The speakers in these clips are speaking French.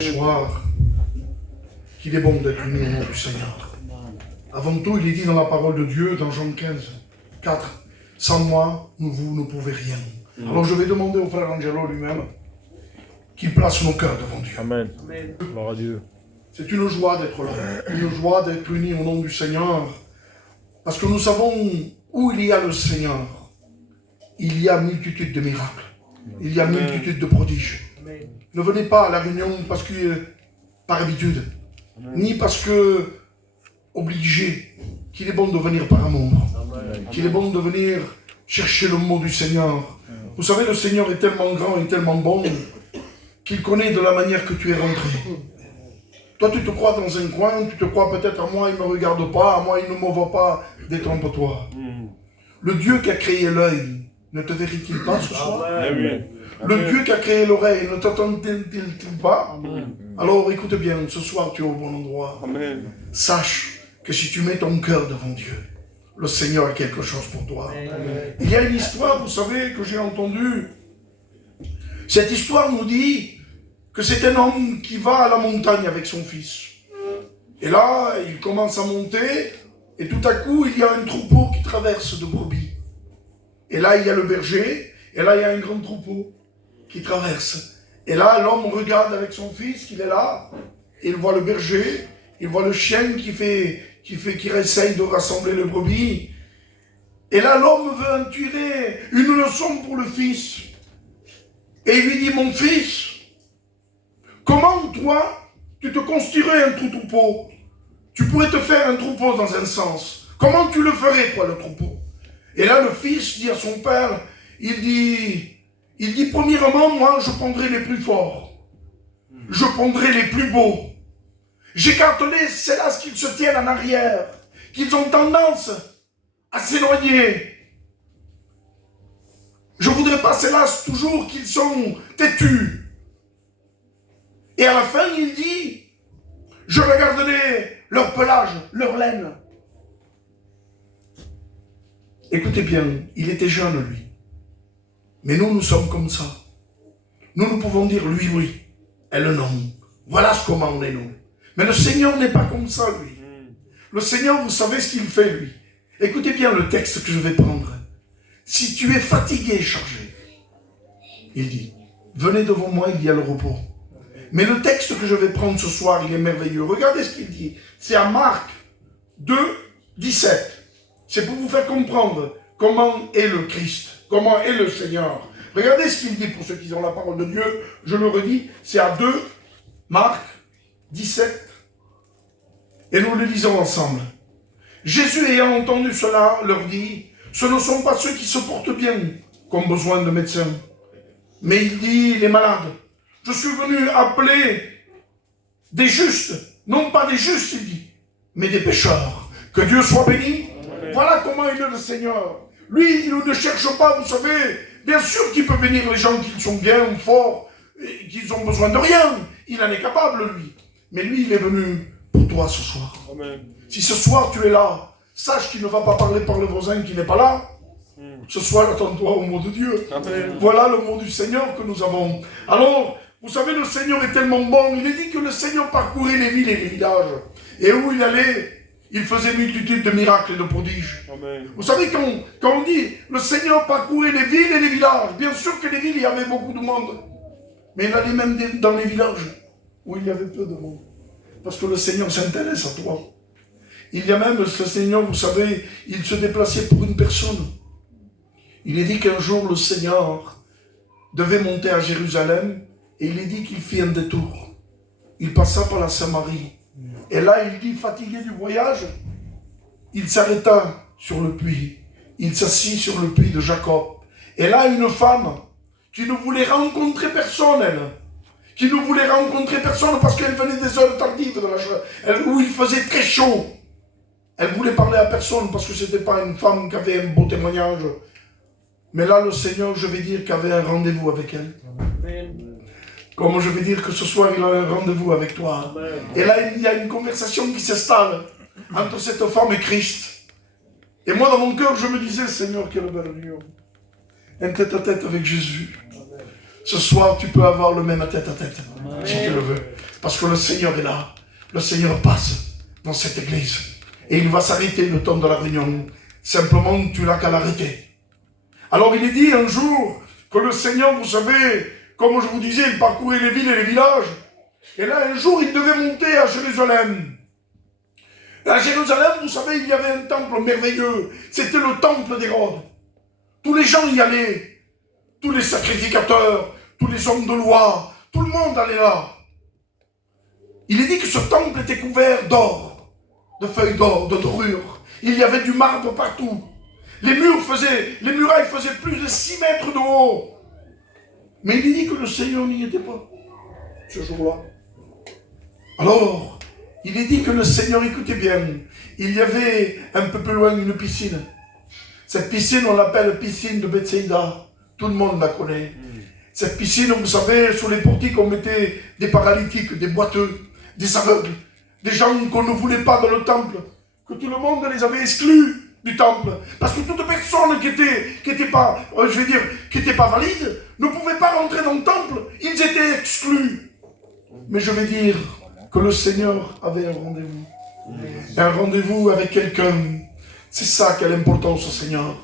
Soir, qu'il est bon d'être unis au nom du Seigneur. Avant tout, il est dit dans la parole de Dieu, dans Jean 15, 4, sans moi, vous ne pouvez rien. Alors je vais demander au frère Angelo lui-même qu'il place nos cœurs devant Dieu. Amen. Gloire à Dieu. C'est une joie d'être là, une joie d'être unis au nom du Seigneur, parce que nous savons où il y a le Seigneur, il y a multitude de miracles, il y a multitude de prodiges. Ne venez pas à la réunion parce que par habitude, ni parce que obligé, qu'il est bon de venir par amour, qu'il est bon de venir chercher le mot du Seigneur. Vous savez, le Seigneur est tellement grand et tellement bon qu'il connaît de la manière que tu es rentré. Toi, tu te crois dans un coin, tu te crois peut-être à moi, il ne me regarde pas, à moi, il ne me voit pas, détrompe-toi. Le Dieu qui a créé l'œil, ne te verrait-il pas ce soir? Amen. Le Dieu qui a créé l'oreille, ne t'entend-il pas? Amen. Alors écoute bien, ce soir tu es au bon endroit. Amen. Sache que si tu mets ton cœur devant Dieu, le Seigneur a quelque chose pour toi. Amen. Il y a une histoire, vous savez, que j'ai entendue. Cette histoire nous dit que c'est un homme qui va à la montagne avec son fils. Et là, il commence à monter, et tout à coup, il y a un troupeau qui traverse de brebis. Et là, il y a le berger, et là, il y a un grand troupeau qui traverse. Et là, l'homme regarde avec son fils, qu'il est là, et il voit le berger, il voit le chien qui essaye de rassembler le brebis. Et là, l'homme veut en tirer une leçon pour le fils. Et il lui dit, mon fils, comment toi, tu te construirais un troupeau? Tu pourrais te faire un troupeau dans un sens. Comment tu le ferais, toi, le troupeau? Et là, le fils dit à son père, il dit, premièrement, moi, je prendrai les plus forts. Je prendrai les plus beaux. J'écarterai ceux-là qui se tiennent en arrière, qui ont tendance à s'éloigner. Je voudrais pas ceux-là toujours qu'ils sont têtus. Et à la fin, il dit, je regarderai leur pelage, leur laine. Écoutez bien, il était jeune, lui. Mais nous sommes comme ça. Nous pouvons dire lui, oui, elle, non. Voilà comment on est, nous. Mais le Seigneur n'est pas comme ça, lui. Le Seigneur, vous savez ce qu'il fait, lui. Écoutez bien le texte que je vais prendre. Si tu es fatigué et chargé, il dit, venez devant moi, il y a le repos. Mais le texte que je vais prendre ce soir, il est merveilleux. Regardez ce qu'il dit. C'est à Marc 2, 17. C'est pour vous faire comprendre comment est le Christ, comment est le Seigneur. Regardez ce qu'il dit pour ceux qui ont la parole de Dieu. Je le redis, c'est à 2, Marc 17. Et nous le lisons ensemble. Jésus ayant entendu cela, leur dit, ce ne sont pas ceux qui se portent bien qui ont besoin de médecins. Mais il dit, les malades. Je suis venu appeler des justes, non pas des justes, il dit, mais des pécheurs. Que Dieu soit béni. Amen. Voilà comment il est le Seigneur. Lui, il ne cherche pas, vous savez, bien sûr qu'il peut bénir les gens qui sont bien, forts, et qui ont besoin de rien. Il en est capable, lui. Mais lui, il est venu pour toi ce soir. Amen. Si ce soir tu es là, sache qu'il ne va pas parler par le voisin qui n'est pas là. Ce soir, attends-toi au mot de Dieu. Amen. Voilà le mot du Seigneur que nous avons. Alors, vous savez, le Seigneur est tellement bon. Il est dit que le Seigneur parcourait les villes et les villages. Et où il allait, il faisait multitude de miracles et de prodiges. Amen. Vous savez, quand on dit le Seigneur parcourait les villes et les villages, bien sûr que les villes, il y avait beaucoup de monde. Mais il allait même dans les villages où il y avait peu de monde. Parce que le Seigneur s'intéresse à toi. Il y a même, ce Seigneur, vous savez, il se déplaçait pour une personne. Il est dit qu'un jour, le Seigneur devait monter à Jérusalem et il est dit qu'il fit un détour. Il passa par la Samarie. Et là, il dit, fatigué du voyage, il s'arrêta sur le puits. Il s'assit sur le puits de Jacob. Et là, une femme qui ne voulait rencontrer personne, elle, qui ne voulait rencontrer personne parce qu'elle venait des heures tardives de la journée, où il faisait très chaud. Elle voulait parler à personne parce que ce n'était pas une femme qui avait un beau témoignage. Mais là, le Seigneur, je vais dire, qu'il avait un rendez-vous avec elle. Amen. Comme je vais dire que ce soir, il a un rendez-vous avec toi. Amen. Et là, il y a une conversation qui s'installe entre cette femme et Christ. Et moi, dans mon cœur, je me disais, Seigneur, quelle belle union. Un tête-à-tête avec Jésus. Amen. Ce soir, tu peux avoir le même tête-à-tête, si tu le veux. Parce que le Seigneur est là. Le Seigneur passe dans cette église. Et il va s'arrêter le temps de la réunion. Simplement, tu n'as qu'à l'arrêter. Alors, il est dit un jour que le Seigneur, vous savez, comme je vous disais, il parcourait les villes et les villages. Et là, un jour, il devait monter à Jérusalem. À Jérusalem, vous savez, il y avait un temple merveilleux. C'était le temple d'Hérode. Tous les gens y allaient. Tous les sacrificateurs, tous les hommes de loi, tout le monde allait là. Il est dit que ce temple était couvert d'or, de feuilles d'or, de dorures. Il y avait du marbre partout. Les murailles faisaient plus de 6 mètres de haut. Mais il est dit que le Seigneur n'y était pas, ce jour-là. Alors, il est dit que le Seigneur, écoutez bien, il y avait un peu plus loin une piscine. Cette piscine, on l'appelle piscine de Bethsaïda. Tout le monde la connaît. Cette piscine, vous savez, sur les portiques, on mettait des paralytiques, des boiteux, des aveugles, des gens qu'on ne voulait pas dans le temple, que tout le monde les avait exclus du temple. Parce que toute personne qui était pas valide, ne pouvait pas rentrer dans le temple. Ils étaient exclus. Mais je vais dire que le Seigneur avait un rendez-vous. Un rendez-vous avec quelqu'un. C'est ça qui a l'importance au Seigneur.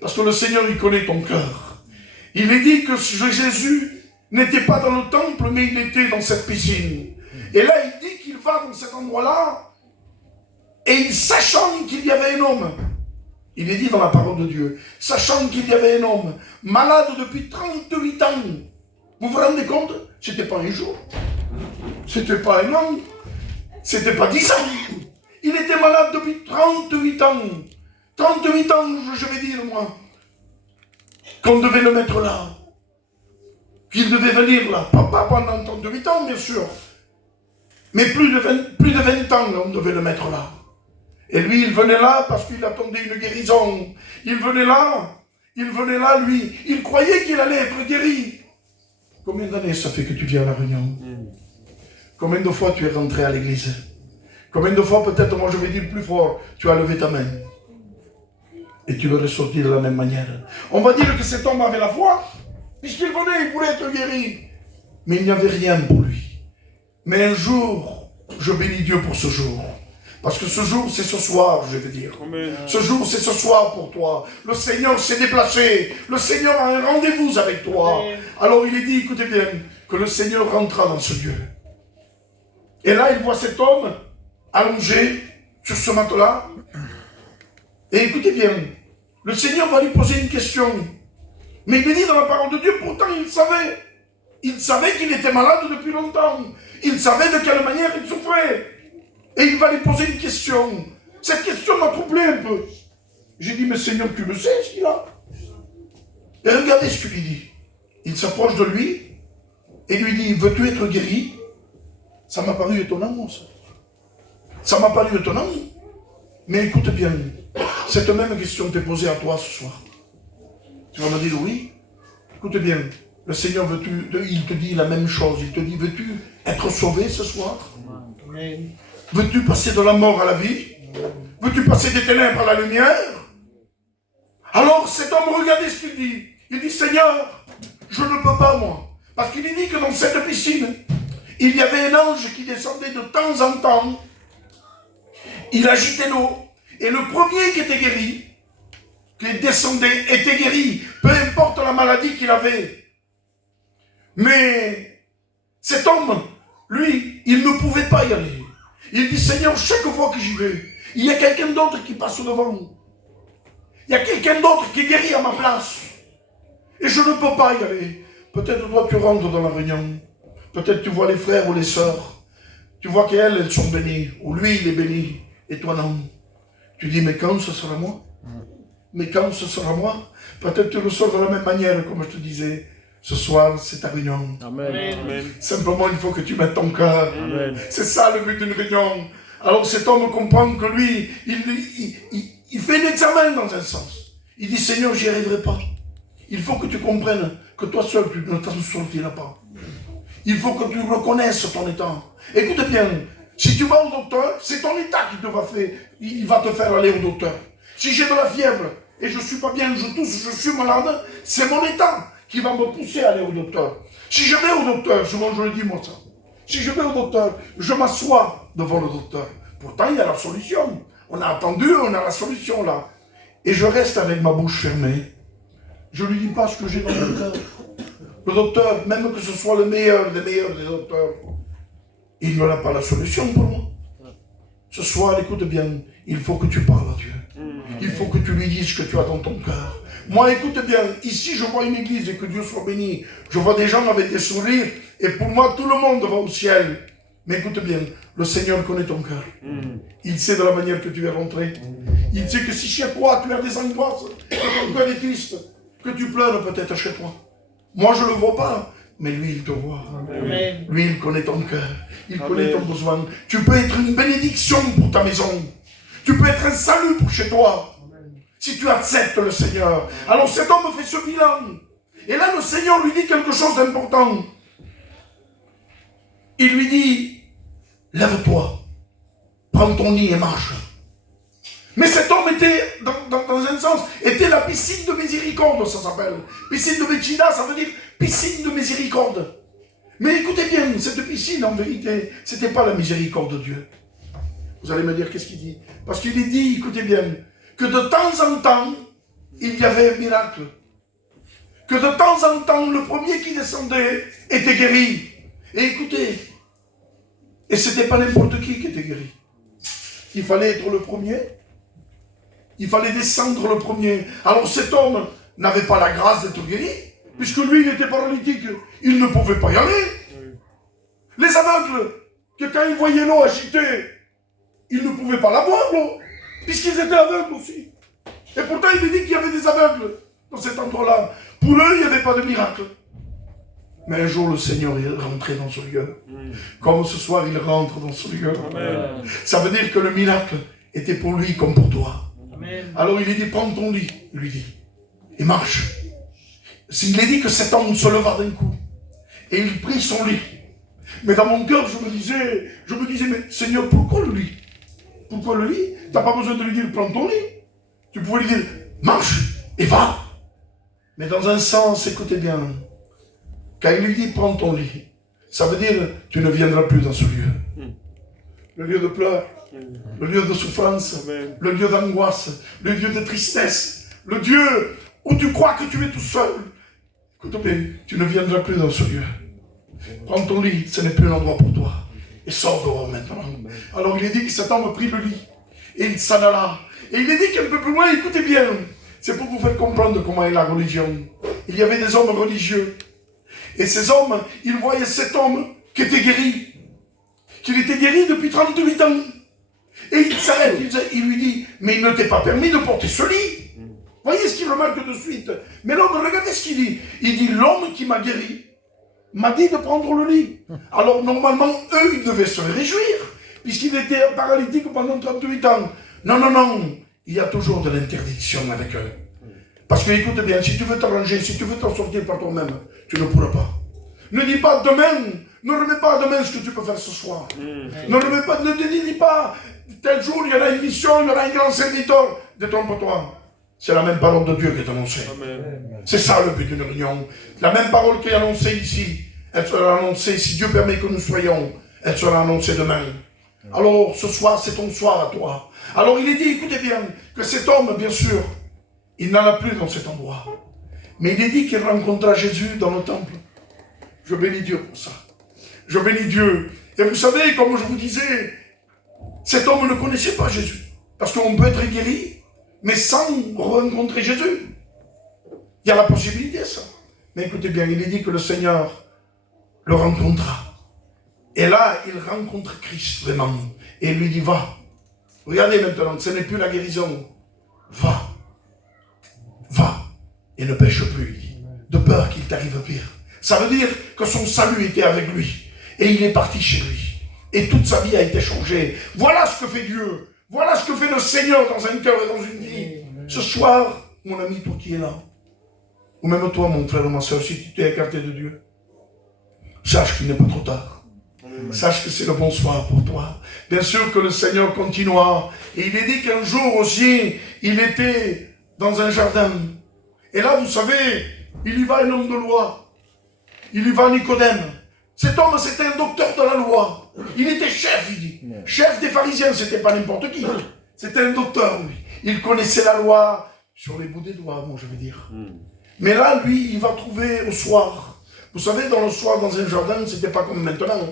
Parce que le Seigneur, il connaît ton cœur. Il est dit que Jésus n'était pas dans le temple, mais il était dans cette piscine. Et là, il dit qu'il va dans cet endroit-là, et sachant qu'il y avait un homme, il est dit dans la parole de Dieu, sachant qu'il y avait un homme malade depuis 38 ans. Vous vous rendez compte? C'était pas un jour, c'était pas un an, c'était pas 10 ans. Il était malade depuis 38 ans. 38 ans, je vais dire, moi, qu'on devait le mettre là. Qu'il devait venir là. Pas pendant 38 ans, bien sûr. Mais plus de 20 ans, on devait le mettre là. Et lui, il venait là parce qu'il attendait une guérison. Il venait là, lui. Il croyait qu'il allait être guéri. Combien d'années ça fait que tu viens à la réunion? Combien de fois tu es rentré à l'église? Combien de fois, peut-être, moi je vais dire plus fort, tu as levé ta main? Et tu veux ressortir de la même manière. On va dire que cet homme avait la foi, puisqu'il venait, il voulait être guéri. Mais il n'y avait rien pour lui. Mais un jour, je bénis Dieu pour ce jour. Parce que ce jour, c'est ce soir, je veux dire. Amen. Ce jour, c'est ce soir pour toi. Le Seigneur s'est déplacé. Le Seigneur a un rendez-vous avec toi. Amen. Alors il est dit, écoutez bien, que le Seigneur rentra dans ce lieu. Et là, il voit cet homme allongé sur ce matelas. Et écoutez bien, le Seigneur va lui poser une question. Mais il est dit dans la parole de Dieu, pourtant il savait. Il savait qu'il était malade depuis longtemps. Il savait de quelle manière il souffrait. Et il va lui poser une question. Cette question m'a troublé un peu. J'ai dit, mais Seigneur, tu le sais ce qu'il a. Et regardez ce qu'il lui dit. Il s'approche de lui et lui dit, veux-tu être guéri? Ça m'a paru étonnant, moi, ça. Ça m'a paru étonnant. Mais écoute bien, cette même question t'est posée à toi ce soir. Tu vas me dire oui. Écoute bien, le Seigneur il te dit la même chose. Il te dit, veux-tu être sauvé ce soir? Amen. Veux-tu passer de la mort à la vie? Veux-tu passer des ténèbres à la lumière? Alors cet homme, regardez ce qu'il dit. Il dit, Seigneur, je ne peux pas moi. Parce qu'il dit que dans cette piscine, il y avait un ange qui descendait de temps en temps. Il agitait l'eau. Et le premier qui était guéri, qui descendait, était guéri, peu importe la maladie qu'il avait. Mais cet homme, lui, il ne pouvait pas y aller. Il dit, Seigneur, chaque fois que j'y vais, il y a quelqu'un d'autre qui passe devant nous. Il y a quelqu'un d'autre qui guérit à ma place. Et je ne peux pas y aller. Peut-être toi, tu rentres dans la réunion. Peut-être tu vois les frères ou les sœurs. Tu vois qu'elles, elles sont bénies. Ou lui, il est béni. Et toi, non. Tu dis, mais quand ce sera moi? Mais quand ce sera moi? Peut-être tu le sors de la même manière, comme je te disais. Ce soir, c'est ta réunion. Amen. Amen. Simplement, il faut que tu mettes ton cœur. C'est ça le but d'une réunion. Alors cet homme comprend que lui, il fait un examen dans un sens. Il dit, Seigneur, j'y arriverai pas. Il faut que tu comprennes que toi seul, tu ne t'en sortiras pas. Il faut que tu reconnaisses ton état. Écoute bien, si tu vas au docteur, c'est ton état qui il va te faire aller au docteur. Si j'ai de la fièvre et je ne suis pas bien, je tousse, je suis malade, c'est mon état qui va me pousser à aller au docteur. Si je vais au docteur, souvent je le dis moi ça, si je vais au docteur, je m'assois devant le docteur. Pourtant, il y a la solution. On a attendu, on a la solution là. Et je reste avec ma bouche fermée. Je ne lui dis pas ce que j'ai dans le cœur. Le docteur, même que ce soit le meilleur des docteurs, il n'aura pas la solution pour moi. Ce soir, écoute bien, il faut que tu parles à Dieu. Il faut que tu lui dises ce que tu as dans ton cœur. Moi, écoute bien, ici je vois une église et que Dieu soit béni. Je vois des gens avec des sourires et pour moi, tout le monde va au ciel. Mais écoute bien, le Seigneur connaît ton cœur. Il sait de la manière que tu es rentré. Il sait que si chez toi tu as des angoisses, que ton cœur est triste, que tu pleures peut-être chez toi. Moi, je ne le vois pas, mais lui, il te voit. Amen. Lui, il connaît ton cœur. Il connaît ton besoin. Tu peux être une bénédiction pour ta maison. Tu peux être un salut pour chez toi. Amen. Si tu acceptes le Seigneur. Alors cet homme fait ce bilan. Et là, le Seigneur lui dit quelque chose d'important. Il lui dit, lève-toi, prends ton lit et marche. Mais cet homme était, dans un sens, était la piscine de miséricorde, ça s'appelle. Piscine de Bethesda, ça veut dire piscine de miséricorde. Mais écoutez bien, cette piscine, en vérité, ce n'était pas la miséricorde de Dieu. Vous allez me dire, qu'est-ce qu'il dit? Parce qu'il est dit, écoutez bien, que de temps en temps, il y avait un miracle. Que de temps en temps, le premier qui descendait était guéri. Et écoutez, et ce n'était pas n'importe qui était guéri. Il fallait être le premier. Il fallait descendre le premier. Alors cet homme n'avait pas la grâce d'être guéri, puisque lui, il était paralytique. Il ne pouvait pas y aller. Les aveugles, que quand ils voyaient l'eau agitée, ils ne pouvaient pas la boire, l'eau, puisqu'ils étaient aveugles aussi. Et pourtant, il est dit qu'il y avait des aveugles dans cet endroit-là. Pour eux, il n'y avait pas de miracle. Mais un jour, le Seigneur est rentré dans ce lieu. Comme ce soir, il rentre dans ce lieu. Amen. Ça veut dire que le miracle était pour lui comme pour toi. Amen. Alors il lui dit, prends ton lit, il lui dit, et marche. Il est dit que cet homme se leva d'un coup, et il prit son lit. Mais dans mon cœur, je me disais, mais Seigneur, pourquoi le lit? Pourquoi le lit? Tu n'as pas besoin de lui dire, prends ton lit. Tu pouvais lui dire, marche et va. Mais dans un sens, écoutez bien, quand il lui dit, prends ton lit, ça veut dire, tu ne viendras plus dans ce lieu. Le lieu de pleurs, le lieu de souffrance, amen, le lieu d'angoisse, le lieu de tristesse, le lieu où tu crois que tu es tout seul. Écoute bien, tu ne viendras plus dans ce lieu. Prends ton lit, ce n'est plus un endroit pour toi. Et sors dehors maintenant. Alors il est dit que cet homme prit le lit, et il s'en alla. Et il est dit qu'un peu plus loin, écoutez bien, c'est pour vous faire comprendre comment est la religion. Il y avait des hommes religieux. Et ces hommes, ils voyaient cet homme qui était guéri. Qu'il était guéri depuis 38 ans. Et il s'arrête, il lui dit, mais il ne t'est pas permis de porter ce lit. Voyez ce qu'il remarque de suite. Mais l'homme, regardez ce qu'il dit. Il dit, l'homme qui m'a guéri m'a dit de prendre le lit. Alors normalement, eux, ils devaient se réjouir, puisqu'il était paralytique pendant 38 ans. Non, non, non. Il y a toujours de l'interdiction avec eux. Parce que, écoute bien, si tu veux t'arranger, si tu veux t'en sortir par toi-même, tu ne pourras pas. Ne dis pas demain, ne remets pas à demain ce que tu peux faire ce soir. Ne remets pas, ne te dis pas, tel jour il y aura une mission, il y aura un grand serviteur. Détrompe-toi. C'est la même parole de Dieu qui est annoncée. C'est ça le but d'une réunion. La même parole qui est annoncée ici, elle sera annoncée, si Dieu permet que nous soyons, elle sera annoncée demain. Alors ce soir, c'est ton soir à toi. Alors il est dit, écoutez bien, que cet homme, bien sûr, il n'en a plus dans cet endroit. Mais il est dit qu'il rencontra Jésus dans le temple. Je bénis Dieu pour ça. Je bénis Dieu. Et vous savez, comme je vous disais, cet homme ne connaissait pas Jésus. Parce qu'on peut être guéri, mais sans rencontrer Jésus. Il y a la possibilité, ça. Mais écoutez bien, il est dit que le Seigneur le rencontra. Et là, il rencontre Christ, vraiment. Et il lui dit, va. Regardez maintenant, ce n'est plus la guérison. Va. Va. Et ne pêche plus, il dit. De peur qu'il t'arrive pire. Ça veut dire que son salut était avec lui. Et il est parti chez lui. Et toute sa vie a été changée. Voilà ce que fait Dieu. Voilà ce que fait le Seigneur dans un cœur et dans une vie. Ce soir, mon ami, toi qui es là, ou même toi, mon frère ou ma soeur, si tu t'es écarté de Dieu, sache qu'il n'est pas trop tard. Sache que c'est le bonsoir pour toi. Bien sûr que le Seigneur continuera. Et il est dit qu'un jour aussi, il était dans un jardin. Et là, vous savez, il y va un homme de loi. il y va à Nicodème. Cet homme, c'était un docteur de la loi. Il était chef, il dit. Chef des pharisiens, c'était pas n'importe qui. C'était un docteur, lui. Il connaissait la loi sur les bouts des doigts, moi je veux dire. Mais là, lui, il va trouver au soir. Vous savez, dans le soir, dans un jardin, c'était pas comme maintenant.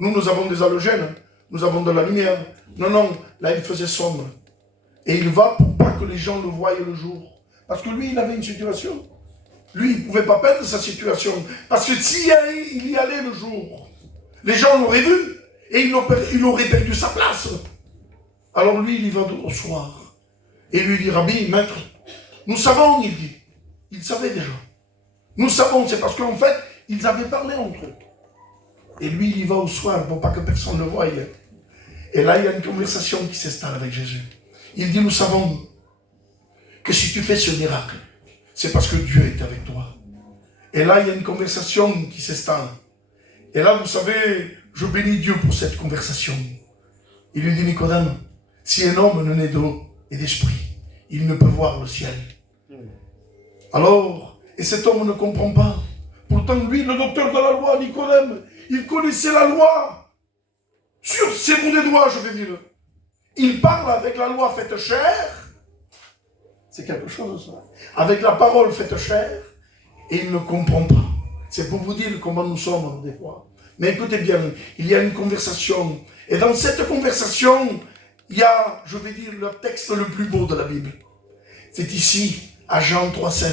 Nous avons des halogènes. Nous avons de la lumière. Non, là, il faisait sombre. Et il va pour pas que les gens le voient le jour. Parce que lui, il avait une situation. Lui, il ne pouvait pas perdre sa situation. Parce que s'il y allait le jour, les gens l'auraient vu et il aurait perdu sa place. Alors lui, il y va au soir. Et lui dit, Rabbi, maître, nous savons, il dit. Il savait déjà. Nous savons, c'est parce qu'en fait, ils avaient parlé entre eux. Et lui, il y va au soir pour pas que personne ne le voie. Et là, il y a une conversation qui s'installe avec Jésus. Il dit, nous savons que si tu fais ce miracle, c'est parce que Dieu est avec toi. Et là, il y a une conversation qui s'installe. Et là, vous savez, je bénis Dieu pour cette conversation. Il lui dit, Nicodème, si un homme ne naît d'eau et d'esprit, il ne peut voir le ciel. Alors, et cet homme ne comprend pas. Pourtant, lui, le docteur de la loi, Nicodème, il connaissait la loi. Sur ses bouts de doigts, je vais dire. Il parle avec la loi faite chair. C'est quelque chose, ça. Avec la parole faite chair, et il ne comprend pas. C'est pour vous dire comment nous sommes, des fois. Mais écoutez bien, il y a une conversation. Et dans cette conversation, il y a, je vais dire, le texte le plus beau de la Bible. C'est ici, à Jean 3,16,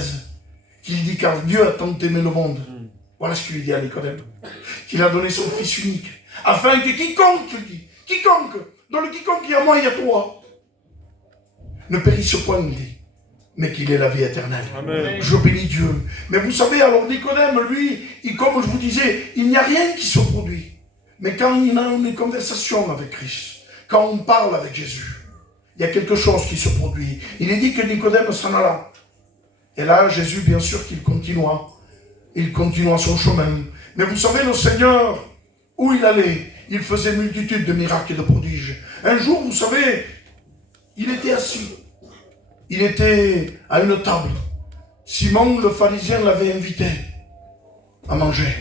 qu'il dit, car Dieu a tant aimé le monde. Voilà ce qu'il dit à Nicodème. Qu'il a donné son Fils unique. Afin que quiconque, dans le quiconque il y a moi, il y a toi, ne périsse point, il dit, mais qu'il ait la vie éternelle. Amen. Je bénis Dieu. Mais vous savez, alors Nicodème, lui, comme je vous disais, il n'y a rien qui se produit. Mais quand il a une conversation avec Christ, quand on parle avec Jésus, il y a quelque chose qui se produit. Il est dit que Nicodème s'en alla. Et là, Jésus, bien sûr qu'il continua. Il continua son chemin. Mais vous savez, le Seigneur, où il allait, il faisait multitude de miracles et de prodiges. Un jour, vous savez, il était assis. Il était à une table. Simon, le pharisien, l'avait invité à manger.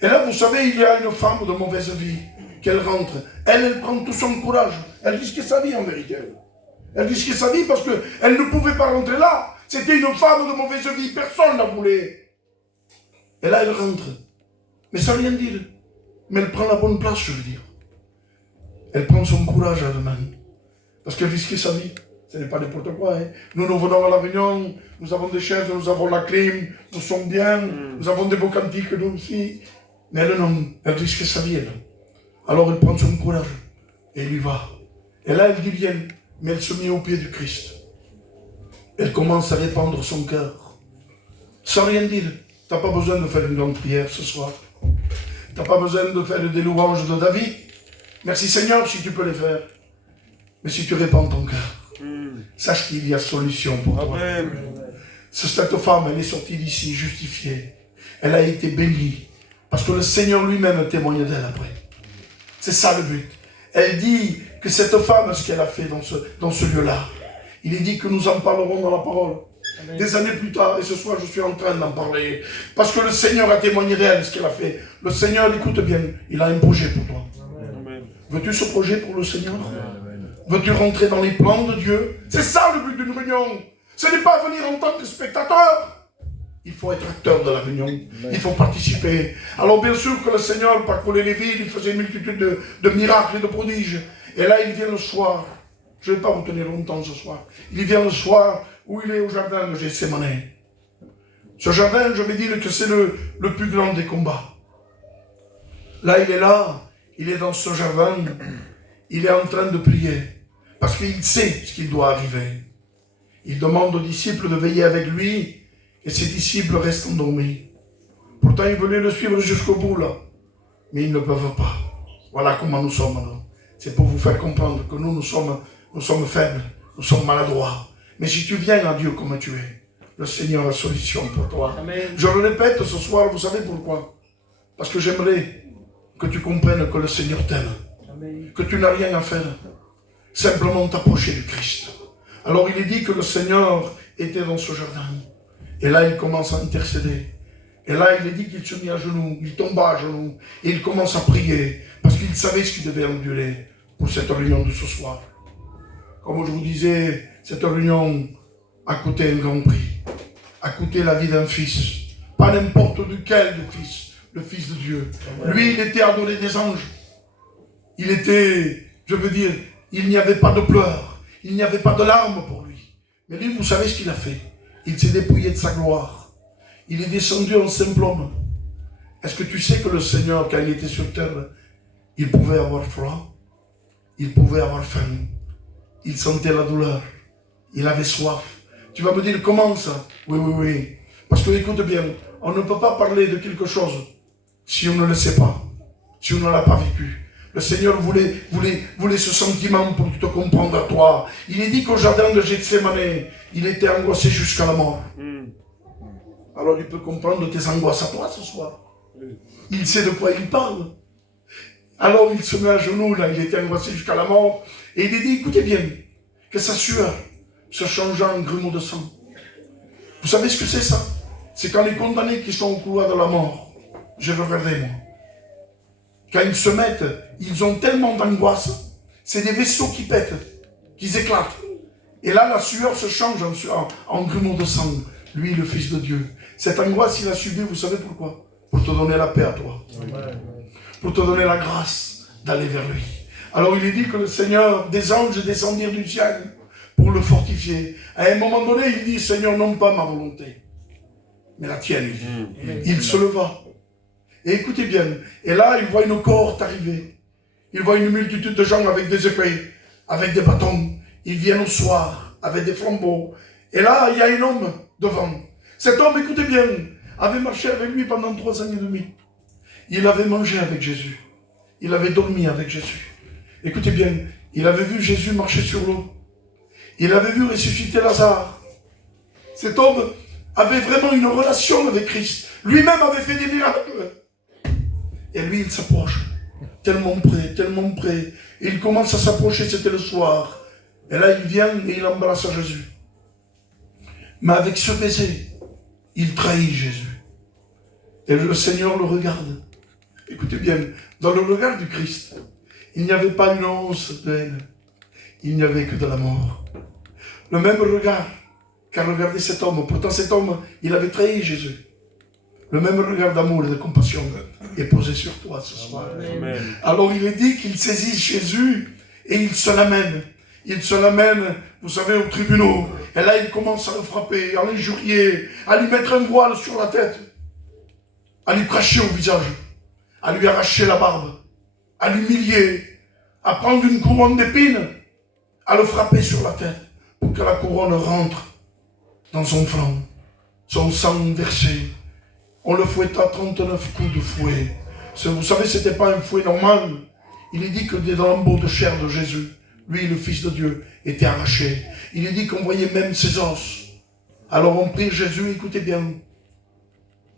Et là, vous savez, il y a une femme de mauvaise vie, qu'elle rentre. Elle prend tout son courage. Elle risquait sa vie, en vérité. Elle risquait sa vie parce qu'elle ne pouvait pas rentrer là. C'était une femme de mauvaise vie. Personne ne la voulait. Et là, elle rentre. Mais sans rien dire. Mais elle prend la bonne place, je veux dire. Elle prend son courage à elle-même. Parce qu'elle risquait sa vie. Ce n'est pas n'importe quoi. Hein. Nous venons à la réunion, nous avons des chaises, nous avons la clim, nous sommes bien, nous avons des beaux cantiques, nous aussi. Mais elle, non, elle risque sa vie, elle. Alors elle prend son courage et elle y va. Et là, elle dit bien, mais elle se met au pied du Christ. Elle commence à répandre son cœur. Sans rien dire. Tu n'as pas besoin de faire une grande prière ce soir. Tu n'as pas besoin de faire des louanges de David. Merci Seigneur si tu peux les faire. Mais si tu répands ton cœur, sache qu'il y a solution pour toi. Amen. Cette femme, elle est sortie d'ici justifiée. Elle a été bénie. Parce que le Seigneur lui-même témoigne d'elle après. C'est ça le but. Elle dit que cette femme, ce qu'elle a fait dans ce lieu-là, il est dit que nous en parlerons dans la parole. Amen. Des années plus tard, et ce soir je suis en train d'en parler. Parce que le Seigneur a témoigné d'elle ce qu'elle a fait. Le Seigneur, écoute bien, il a un projet pour toi. Amen. Veux-tu ce projet pour le Seigneur? Amen. Veux-tu rentrer dans les plans de Dieu? C'est ça le but d'une réunion. Ce n'est pas venir en tant que spectateur. Il faut être acteur de la réunion. Il faut participer. Alors bien sûr que le Seigneur parcourait les villes, il faisait une multitude de miracles et de prodiges. Et là, il vient le soir. Je ne vais pas vous tenir longtemps ce soir. Il vient le soir où il est au jardin de Gethsémane. Ce jardin, je vais dire que c'est le plus grand des combats. Là, il est dans ce jardin. Il est en train de prier. Parce qu'il sait ce qu'il doit arriver. Il demande aux disciples de veiller avec lui, et ses disciples restent endormis. Pourtant, ils voulaient le suivre jusqu'au bout, là. Mais ils ne peuvent pas. Voilà comment nous sommes, alors. C'est pour vous faire comprendre que nous sommes faibles, nous sommes maladroits. Mais si tu viens à Dieu comme tu es, le Seigneur a solution pour toi. Amen. Je le répète ce soir, vous savez pourquoi? Parce que j'aimerais que tu comprennes que le Seigneur t'aime. Amen. Que tu n'as rien à faire. Simplement t'approcher du Christ. Alors il est dit que le Seigneur était dans ce jardin. Et là il commence à intercéder. Et là, il est dit qu'il se mit à genoux, il tomba à genoux, et il commence à prier, parce qu'il savait ce qu'il devait endurer pour cette réunion de ce soir. Comme je vous disais, cette réunion a coûté un grand prix, a coûté la vie d'un fils, pas n'importe lequel de fils, le Fils de Dieu. Lui, il était adoré des anges. Il était, je veux dire, il n'y avait pas de pleurs, il n'y avait pas de larmes pour lui. Mais lui, vous savez ce qu'il a fait? Il s'est dépouillé de sa gloire. Il est descendu en simple homme. Est-ce que tu sais que le Seigneur, quand il était sur terre, il pouvait avoir froid, il pouvait avoir faim, il sentait la douleur, il avait soif. Tu vas me dire, comment ça? Oui, oui, oui. Parce que, écoute bien, on ne peut pas parler de quelque chose si on ne le sait pas, si on ne l'a pas vécu. Le Seigneur voulait ce sentiment pour te comprendre à toi. Il est dit qu'au jardin de Gethsémane, il était angoissé jusqu'à la mort. Alors il peut comprendre tes angoisses à toi ce soir. Il sait de quoi il parle. Alors il se met à genoux, là, il était angoissé jusqu'à la mort. Et il est dit, écoutez bien, que sa sueur se changeant en grumeaux de sang. Vous savez ce que c'est ça? C'est quand les condamnés qui sont au couloir de la mort, je regardais moi. Quand ils se mettent, ils ont tellement d'angoisse, c'est des vaisseaux qui pètent, qui éclatent. Et là, la sueur se change en grumeaux de sang. Lui, le Fils de Dieu. Cette angoisse, il a subi, vous savez pourquoi? Pour te donner la paix à toi. Pour te donner la grâce d'aller vers lui. Alors il est dit que le Seigneur, des anges descendirent du ciel pour le fortifier. À un moment donné, il dit, Seigneur, non pas ma volonté, mais la tienne. Il se leva. Et écoutez bien, et là, il voit une cohorte arriver. Il voit une multitude de gens avec des épées, avec des bâtons. Ils viennent au soir, avec des flambeaux. Et là, il y a un homme devant. Cet homme, écoutez bien, avait marché avec lui pendant 3 ans et demi. Il avait mangé avec Jésus. Il avait dormi avec Jésus. Écoutez bien, il avait vu Jésus marcher sur l'eau. Il avait vu ressusciter Lazare. Cet homme avait vraiment une relation avec Christ. Lui-même avait fait des miracles. Et lui, il s'approche. Tellement près. Et il commence à s'approcher, c'était le soir. Et là, il vient et il embrasse Jésus. Mais avec ce baiser, il trahit Jésus. Et le Seigneur le regarde. Écoutez bien, dans le regard du Christ, il n'y avait pas une once de haine. Il n'y avait que de la mort. Le même regard qu'a regardé cet homme. Pourtant, cet homme, il avait trahi Jésus. Le même regard d'amour et de compassion est posé sur toi ce soir. Amen. Alors il est dit qu'il saisit Jésus et il se l'amène. Il se l'amène, vous savez, au tribunal. Et là, il commence à le frapper, à l'injurier, à lui mettre un voile sur la tête, à lui cracher au visage, à lui arracher la barbe, à l'humilier, à prendre une couronne d'épines, à le frapper sur la tête, pour que la couronne rentre dans son flanc, son sang versé. On le fouetta 39 coups de fouet. Vous savez, ce n'était pas un fouet normal. Il est dit que des lambeaux de chair de Jésus, lui, le Fils de Dieu, étaient arrachés. Il est dit qu'on voyait même ses os. Alors on prie Jésus, écoutez bien.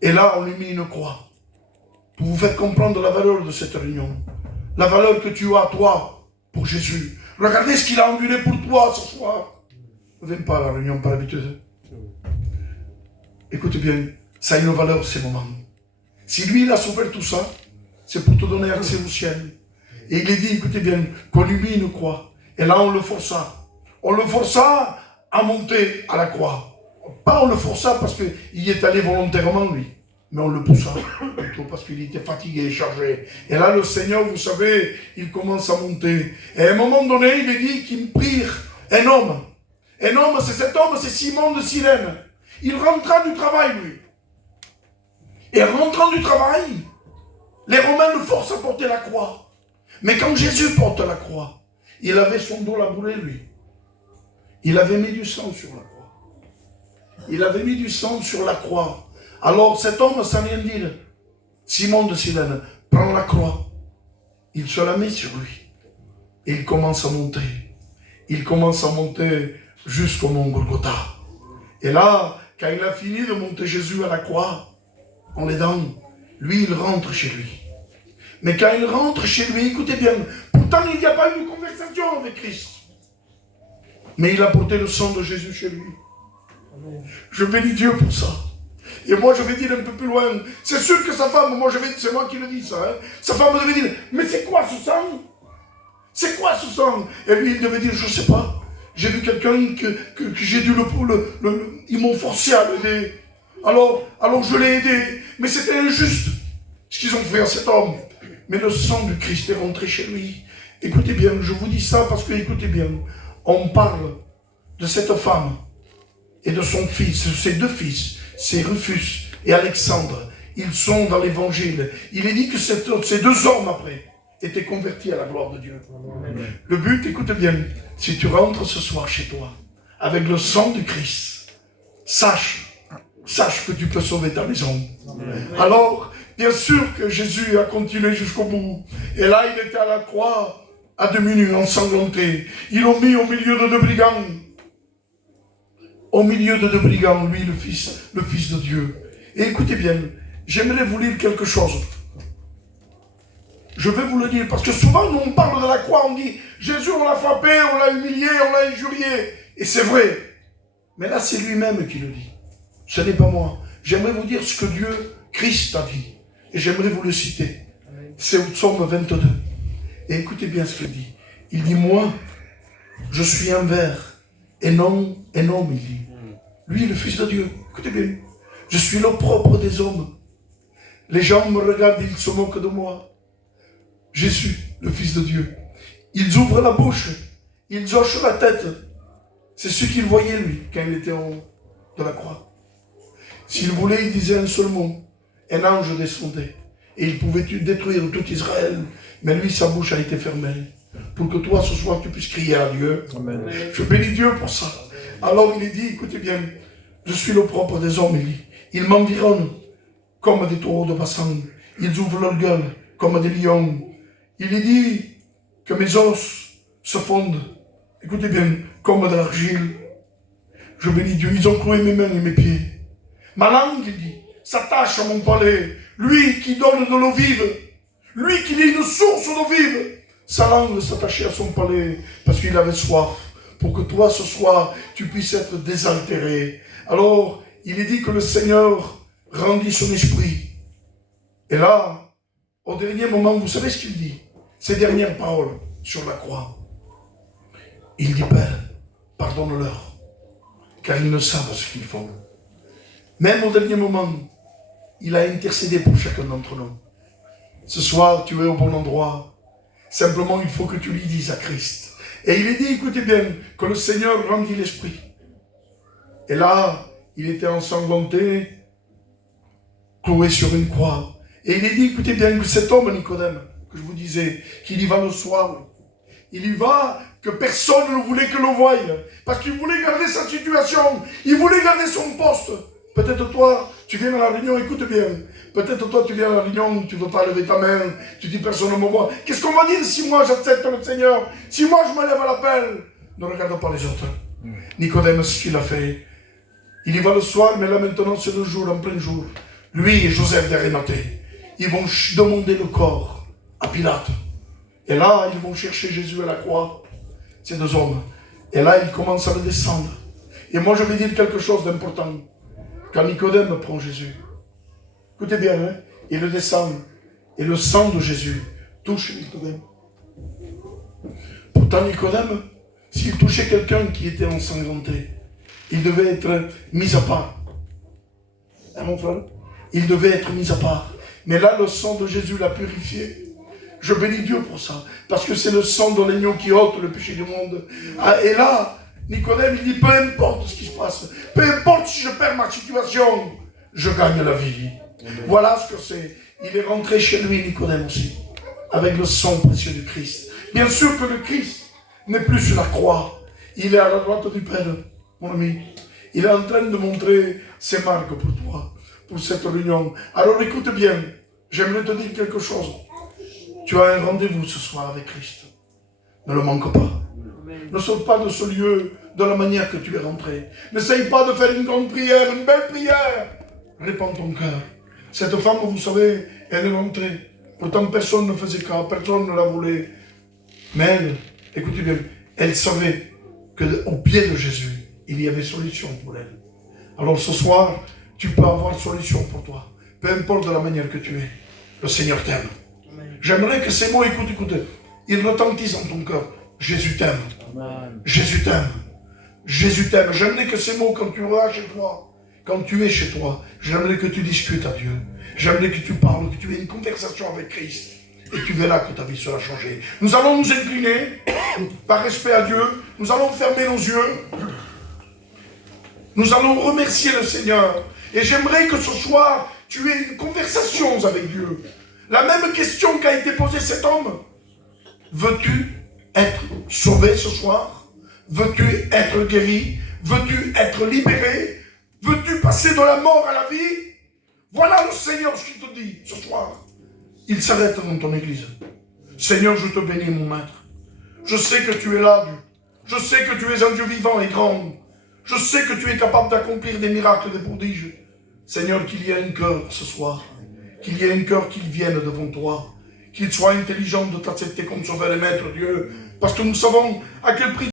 Et là, on lui mit une croix. Pour vous faire comprendre la valeur de cette réunion. La valeur que tu as, toi, pour Jésus. Regardez ce qu'il a enduré pour toi ce soir. Ne viens pas à la réunion par habitude. Écoute bien. Ça a une valeur, ces moments. Si lui, il a souffert tout ça, c'est pour te donner accès au ciel. Et il est dit, écoutez bien, qu'on lui mit une croix. Et là, on le força. On le força à monter à la croix. Pas on le força parce qu'il y est allé volontairement, lui. Mais on le poussa, plutôt parce qu'il était fatigué et chargé. Et là, le Seigneur, vous savez, il commence à monter. Et à un moment donné, il est dit qu'ils prirent un homme. Un homme, c'est cet homme, c'est Simon de Cyrène. Il rentra du travail, lui. Et rentrant du travail, les Romains le forcent à porter la croix. Mais quand Jésus porte la croix, il avait son dos labouré, lui. Il avait mis du sang sur la croix. Il avait mis du sang sur la croix. Alors cet homme, sans rien dire, Simon de Cyrène, prend la croix. Il se la met sur lui. Et il commence à monter. Il commence à monter jusqu'au mont Golgotha. Et là, quand il a fini de monter Jésus à la croix, en les dents, lui, il rentre chez lui. Mais quand il rentre chez lui, écoutez bien, pourtant il n'y a pas eu de conversation avec Christ. Mais il a porté le sang de Jésus chez lui. Je bénis Dieu pour ça. Et moi, je vais dire un peu plus loin. C'est sûr que sa femme, c'est moi qui le dis ça. Hein. Sa femme devait dire, mais c'est quoi ce sang? C'est quoi ce sang? Et lui, il devait dire, je ne sais pas. J'ai vu quelqu'un que j'ai dû ils m'ont forcé à l'aider. Alors je l'ai aidé. Mais c'était injuste ce qu'ils ont fait à cet homme. Mais le sang du Christ est rentré chez lui. Écoutez bien, je vous dis ça parce que, écoutez bien, on parle de cette femme et de son fils, ses deux fils, c'est Rufus et Alexandre. Ils sont dans l'évangile. Il est dit que ces deux hommes, après, étaient convertis à la gloire de Dieu. Amen. Le but, écoute bien, si tu rentres ce soir chez toi, avec le sang du Christ, sache que tu peux sauver ta maison. Amen. Alors, bien sûr que Jésus a continué jusqu'au bout. Et là, il était à la croix, à demi nu, ensanglanté. Ils l'ont mis au milieu de deux brigands. Au milieu de deux brigands, lui, le fils de Dieu. Et écoutez bien, j'aimerais vous lire quelque chose. Je vais vous le dire, parce que souvent, nous, on parle de la croix, on dit, Jésus, on l'a frappé, on l'a humilié, on l'a injurié. Et c'est vrai. Mais là, c'est lui-même qui le dit. Ce n'est pas moi. J'aimerais vous dire ce que Dieu, Christ, a dit. Et j'aimerais vous le citer. C'est au psaume 22. Et écoutez bien ce qu'il dit. Il dit, moi, je suis un ver, et non un homme, il dit. Lui, le Fils de Dieu. Écoutez bien. Je suis l'opprobre des hommes. Les gens me regardent, ils se moquent de moi. Jésus, le Fils de Dieu. Ils ouvrent la bouche, ils hochent la tête. C'est ce qu'il voyait, lui, quand il était en haut de la croix. S'il voulait, il disait un seul mot. Un ange descendait. Et il pouvait détruire tout Israël. Mais lui, sa bouche a été fermée. Pour que toi, ce soir, tu puisses crier à Dieu. Amen. Je bénis Dieu pour ça. Alors, il est dit, écoutez bien, je suis l'opprobre des hommes, il dit. Ils m'environnent comme des taureaux de bassin. Ils ouvrent leur gueule comme des lions. Il est dit que mes os se fondent, écoutez bien, comme de l'argile. Je bénis Dieu, ils ont cloué mes mains et mes pieds. Ma langue, il dit, s'attache à mon palais. Lui qui donne de l'eau vive, lui qui est une source d'eau vive, sa langue s'attachait à son palais parce qu'il avait soif. Pour que toi, ce soir, tu puisses être désaltéré. Alors, il est dit que le Seigneur rendit son esprit. Et là, au dernier moment, vous savez ce qu'il dit? Ces dernières paroles sur la croix. Il dit, Père, pardonne-leur, car ils ne savent ce qu'ils font. Même au dernier moment, il a intercédé pour chacun d'entre nous. Ce soir, tu es au bon endroit. Simplement, il faut que tu lui dises à Christ. Et il est dit, écoutez bien, que le Seigneur rendit l'esprit. Et là, il était ensanglanté, cloué sur une croix. Et il est dit, écoutez bien, que cet homme, Nicodème, que je vous disais, qu'il y va le soir, il y va, que personne ne voulait que le voie, parce qu'il voulait garder sa situation, il voulait garder son poste. Peut-être toi, tu viens à la réunion, écoute bien, peut-être toi, tu viens à la réunion, tu ne veux pas lever ta main, tu dis personne ne me voit. Qu'est-ce qu'on va dire si moi j'accepte le Seigneur, si moi je me lève à l'appel? Ne regarde pas les autres. Nicodème, ce qu'il a fait, il y va le soir, mais là maintenant c'est le jour, en plein jour. Lui et Joseph d'Arimathée, ils vont demander le corps à Pilate. Et là, ils vont chercher Jésus à la croix, ces deux hommes. Et là, ils commencent à le descendre. Et moi, je vais dire quelque chose d'important. Quand Nicodème prend Jésus, écoutez bien, hein, il le descend. Et le sang de Jésus touche Nicodème. Pourtant, Nicodème, s'il touchait quelqu'un qui était ensanglanté, il devait être mis à part. Hein, mon frère? Il devait être mis à part. Mais là, le sang de Jésus l'a purifié. Je bénis Dieu pour ça. Parce que c'est le sang de l'agneau qui ôte le péché du monde. Ah, et là, Nicodème, il dit, peu importe ce qui se passe, peu importe si je perds ma situation, je gagne la vie. Amen. Voilà ce que c'est. Il est rentré chez lui, Nicodème aussi, avec le sang précieux du Christ. Bien sûr que le Christ n'est plus sur la croix. Il est à la droite du Père, mon ami. Il est en train de montrer ses marques pour toi, pour cette réunion. Alors écoute bien, j'aimerais te dire quelque chose. Tu as un rendez-vous ce soir avec Christ. Ne le manque pas. Ne saute pas de ce lieu de la manière que tu es rentré. N'essaye pas de faire une grande prière, une belle prière. Répands ton cœur. Cette femme, vous savez, elle est rentrée. Pourtant, personne ne faisait cas, personne ne la voulait. Mais elle, écoutez bien, elle savait qu'au pied de Jésus, il y avait solution pour elle. Alors ce soir, tu peux avoir une solution pour toi. Peu importe de la manière que tu es. Le Seigneur t'aime. J'aimerais que ces mots, écoute, ils retentissent en ton cœur. Jésus t'aime. Jésus t'aime. Jésus t'aime. J'aimerais que ces mots, quand tu vas chez toi, quand tu es chez toi, j'aimerais que tu discutes à Dieu. J'aimerais que tu parles, que tu aies une conversation avec Christ. Et tu verras que ta vie sera changée. Nous allons nous incliner, par respect à Dieu. Nous allons fermer nos yeux. Nous allons remercier le Seigneur. Et j'aimerais que ce soir, tu aies une conversation avec Dieu. La même question qu'a été posée cet homme. Veux-tu être sauvé ce soir? Veux-tu être guéri? Veux-tu être libéré? Veux-tu passer de la mort à la vie? Voilà le Seigneur ce qu'il te dit ce soir. Il s'arrête dans ton église. Seigneur, je te bénis, mon maître. Je sais que tu es là, Dieu. Je sais que tu es un Dieu vivant et grand. Je sais que tu es capable d'accomplir des miracles, des prodiges. Seigneur, qu'il y ait un cœur ce soir. Qu'il y ait un cœur qui vienne devant toi. Qu'il soit intelligent de t'accepter comme sauveur et maître, Dieu. Parce que nous savons à quel prix